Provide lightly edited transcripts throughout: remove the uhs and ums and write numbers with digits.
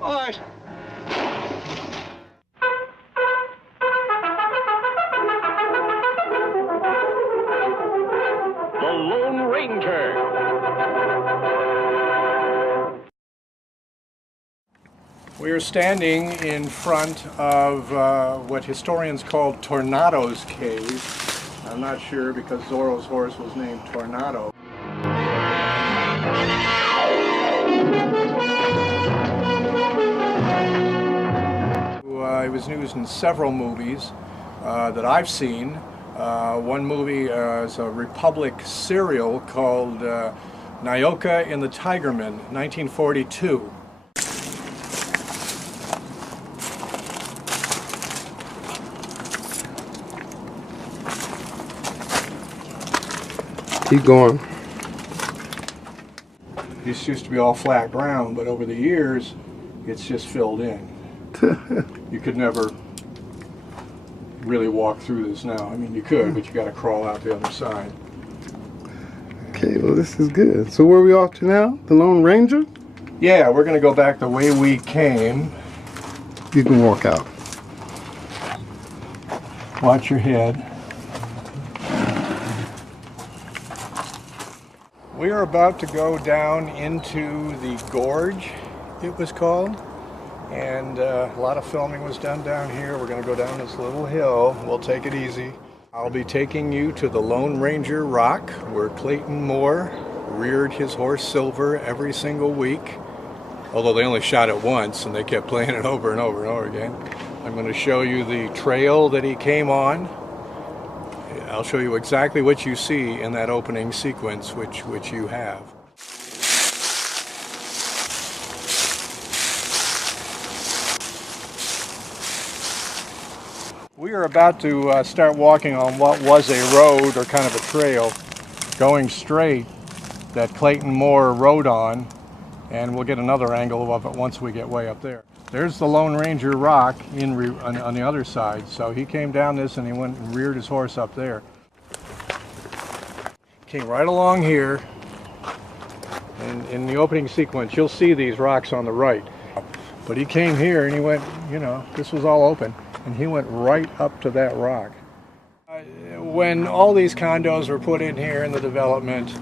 Boys. The Lone Ranger. We are standing in front of what historians call Tornado's Cave. I'm not sure because Zorro's horse was named Tornado. It was used in several movies that I've seen. One movie is a Republic serial called Nyoka and the Tigerman, 1942. Keep going. This used to be all flat ground, but over the years, it's just filled in. You could never really walk through this now. I mean, you could, but you got to crawl out the other side. Okay, well, this is good. So where are we off to now? The Lone Ranger? Yeah, we're going to go back the way we came. You can walk out. Watch your head. We are about to go down into the gorge, it was called, and a lot of filming was done down here. We're going to go down this little hill. We'll take it easy. I'll be taking you to the Lone Ranger Rock, where Clayton Moore reared his horse Silver every single week, although they only shot it once and they kept playing it over and over and over again. I'm going to show you the trail that he came on. I'll show you exactly what you see in that opening sequence, which you have. We are about to start walking on what was a road or kind of a trail going straight that Clayton Moore rode on, and we'll get another angle of it once we get way up there. There's the Lone Ranger Rock on the other side. So he came down this and he went and reared his horse up there. Came right along here, and in the opening sequence you'll see these rocks on the right. But he came here and he went, you know, this was all open, and he went right up to that rock. When all these condos were put in here in the development,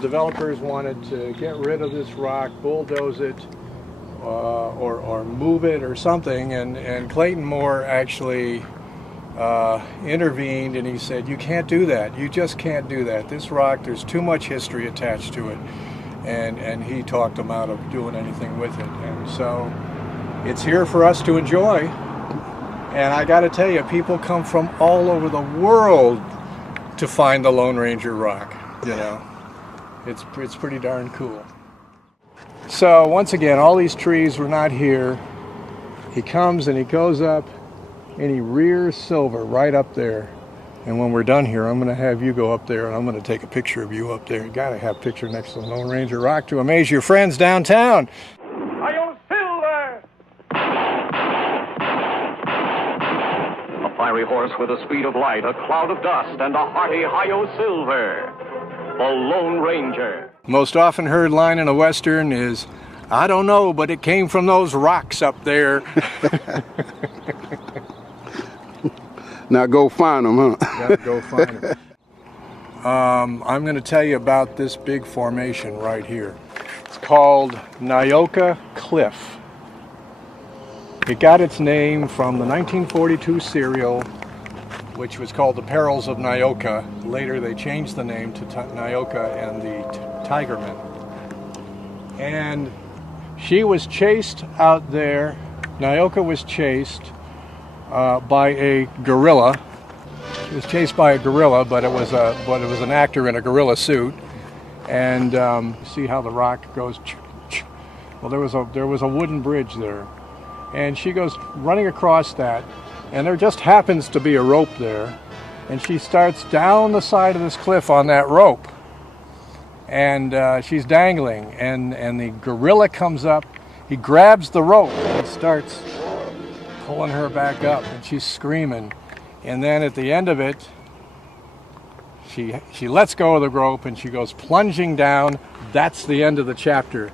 developers wanted to get rid of this rock, bulldoze it, or move it or something, and Clayton Moore actually intervened, and he said, you can't do that, you just can't do that. This rock, there's too much history attached to it, and he talked them out of doing anything with it. And so it's here for us to enjoy, and I got to tell you, people come from all over the world to find the Lone Ranger Rock. You know, it's pretty darn cool. So once again, all these trees were not here. He comes and he goes up and he rears Silver right up there. And when we're done here, I'm going to have you go up there and I'm going to take a picture of you up there. You got to have a picture next to the Lone Ranger Rock to amaze your friends downtown. Hi-yo, Silver! A fiery horse with the speed of light, a cloud of dust, and a hearty hi-yo, Silver. The Lone Ranger. Most often heard line in a Western is, I don't know, but it came from those rocks up there. Now go find them, huh? Yeah, go find them. I'm going to tell you about this big formation right here. It's called Nyoka Cliff. It got its name from the 1942 serial, which was called The Perils of Nyoka. Later they changed the name to Nyoka and the Tigerman. And she was chased out there. Nyoka was chased by a gorilla. She was chased by a gorilla, but it was an actor in a gorilla suit. And see how the rock goes. Well, there was a wooden bridge there, and she goes running across that, and there just happens to be a rope there, and she starts down the side of this cliff on that rope, and she's dangling, and the gorilla comes up. He grabs the rope and starts pulling her back up, and she's screaming. And then at the end of it, she lets go of the rope and she goes plunging down. That's the end of the chapter.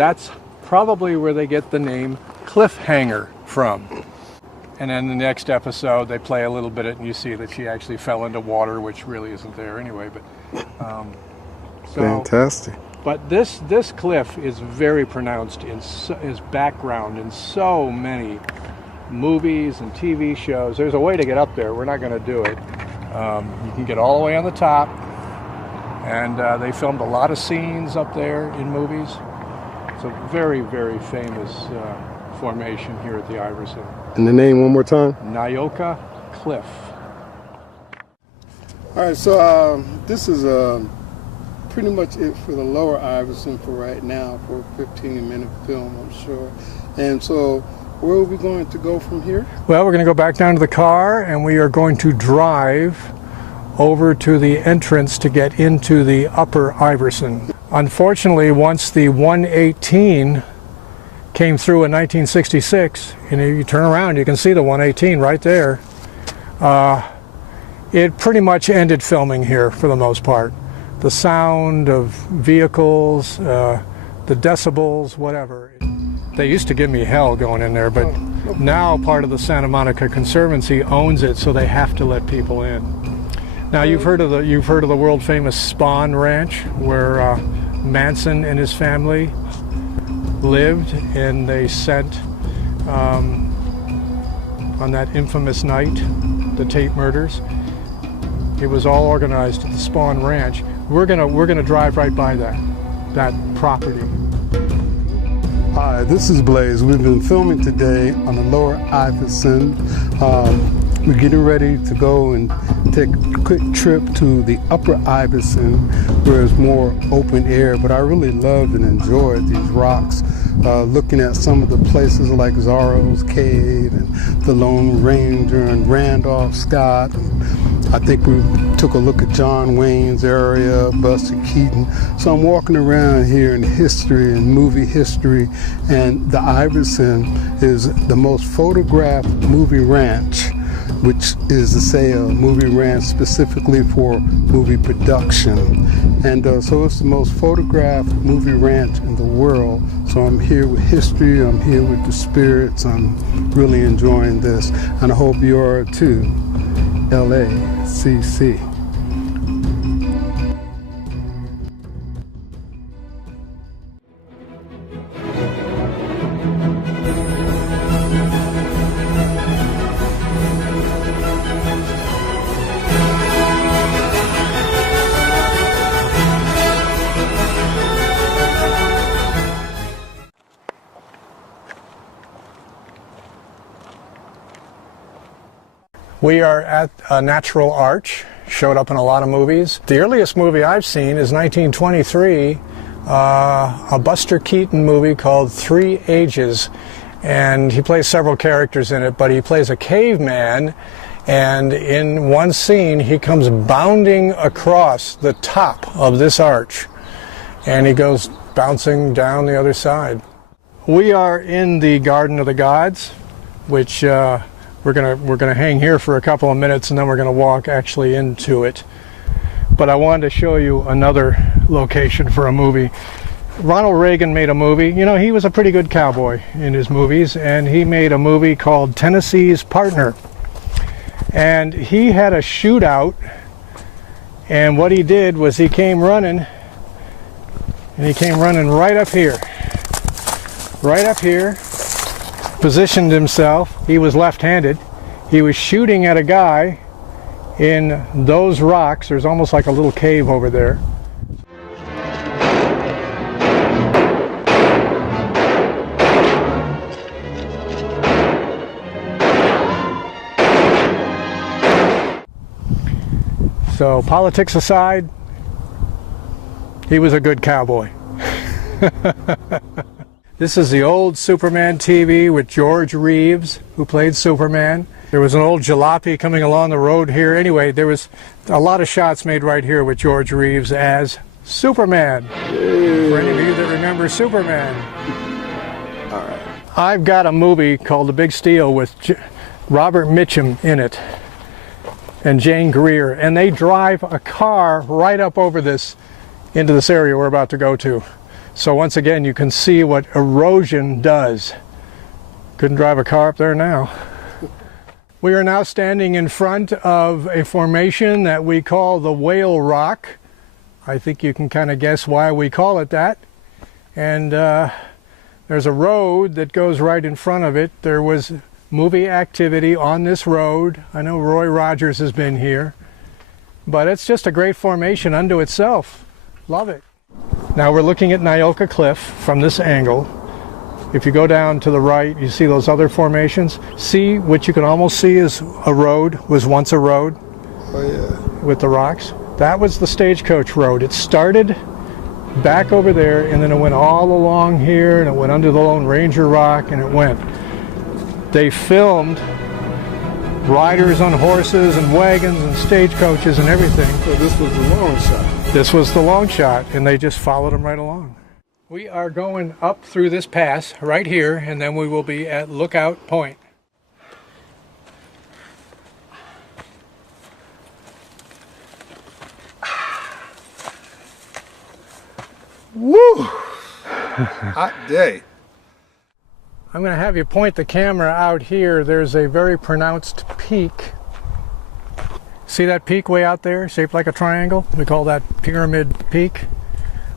That's probably where they get the name Cliffhanger from. And then the next episode, they play a little bit of it, and you see that she actually fell into water, which really isn't there anyway. But fantastic. But this cliff is very pronounced in his background in so many movies and TV shows. There's a way to get up there. We're not going to do it. You can get all the way on the top, and they filmed a lot of scenes up there in movies. It's a very, very famous formation here at the Iverson. And the name one more time? Nyoka Cliff. All right, so this is pretty much it for the lower Iverson for right now, for a 15-minute film, I'm sure. And so where are we going to go from here? Well, we're going to go back down to the car, and we are going to drive over to the entrance to get into the upper Iverson. Unfortunately, once the 118 came through in 1966, and you turn around, you can see the 118 right there. It pretty much ended filming here for the most part. The sound of vehicles, the decibels, whatever. They used to give me hell going in there, but now part of the Santa Monica Conservancy owns it, so they have to let people in. Now you've heard of the world famous Spahn Ranch, where Manson and his family lived, and they sent on that infamous night, the Tate murders. It was all organized at the Spahn Ranch. We're gonna drive right by that property. Hi, this is Blaze. We've been filming today on the lower Iverson. We're getting ready to go and take a quick trip to the upper Iverson, where it's more open air, but I really loved and enjoyed these rocks, looking at some of the places like Zorro's Cave and the Lone Ranger and Randolph Scott. I think we took a look at John Wayne's area, Buster Keaton. So I'm walking around here in history and movie history, and the Iverson is the most photographed movie ranch, which is to say a movie ranch specifically for movie production. And so it's the most photographed movie ranch in the world. So I'm here with history, I'm here with the spirits, I'm really enjoying this, and I hope you are too. LACC. We are at a natural arch, showed up in a lot of movies. The earliest movie I've seen is 1923, a Buster Keaton movie called 3 Ages. And he plays several characters in it, but he plays a caveman, and in one scene he comes bounding across the top of this arch, and he goes bouncing down the other side. We are in the Garden of the Gods, which we're gonna hang here for a couple of minutes, and then we're gonna walk actually into it. But I wanted to show you another location for a movie. Ronald Reagan made a movie. You know, he was a pretty good cowboy in his movies, and he made a movie called Tennessee's Partner. And he had a shootout, and what he did was he came running, and he came running right up here, positioned himself. He was left-handed. He was shooting at a guy in those rocks. There's almost like a little cave over there. So politics aside, he was a good cowboy. This is the old Superman TV with George Reeves, who played Superman. There was an old jalopy coming along the road here. Anyway, there was a lot of shots made right here with George Reeves as Superman. For any of you that remember Superman. All right. I've got a movie called The Big Steal with Robert Mitchum in it and Jane Greer, and they drive a car right up over this into this area we're about to go to. So once again, you can see what erosion does. Couldn't drive a car up there now. We are now standing in front of a formation that we call the Whale Rock. I think you can kind of guess why we call it that. And there's a road that goes right in front of it. There was movie activity on this road. I know Roy Rogers has been here. But it's just a great formation unto itself. Love it. Now we're looking at Nyoka Cliff from this angle. If you go down to the right, you see those other formations. See, what you can almost see is a road, was once a road. Oh yeah. With the rocks. That was the Stagecoach Road. It started back over there, and then it went all along here, and it went under the Lone Ranger Rock, and it went. They filmed riders on horses and wagons and stagecoaches and everything. So this was the long shot. This was the long shot, and they just followed them right along. We are going up through this pass right here, and then we will be at Lookout Point. Woo! Hot day. I'm going to have you point the camera out here. There's a very pronounced peak. See that peak way out there, shaped like a triangle? We call that Pyramid Peak.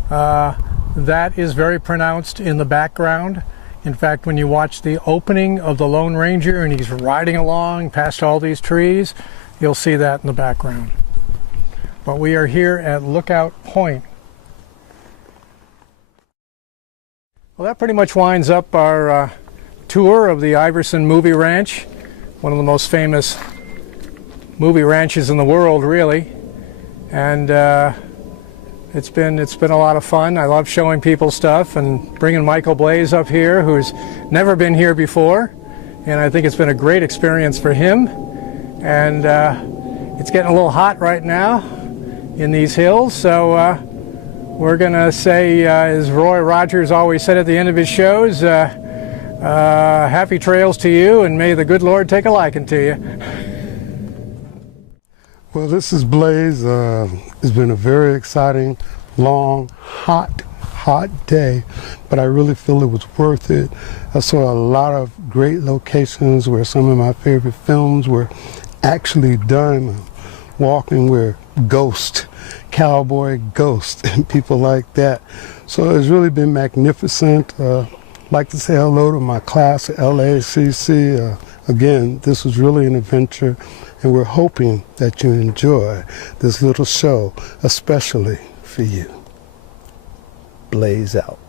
That is very pronounced in the background. In fact, when you watch the opening of the Lone Ranger and he's riding along past all these trees, you'll see that in the background. But we are here at Lookout Point. Well, that pretty much winds up our tour of the Iverson Movie Ranch, one of the most famous movie ranches in the world, really. And it's been a lot of fun. I love showing people stuff and bringing Michael Blaze up here, who's never been here before, and I think it's been a great experience for him. And it's getting a little hot right now in these hills, so we're gonna say, as Roy Rogers always said at the end of his shows, happy trails to you, and may the good Lord take a liking to you. Well, this is Blaze. It's been a very exciting, long, hot day, but I really feel it was worth it. I saw a lot of great locations where some of my favorite films were actually done. Walking where Ghost, Cowboy Ghost, and people like that. So it's really been magnificent. I'd like to say hello to my class at LACC. Again, this was really an adventure, and we're hoping that you enjoy this little show, especially for you. Blaze out.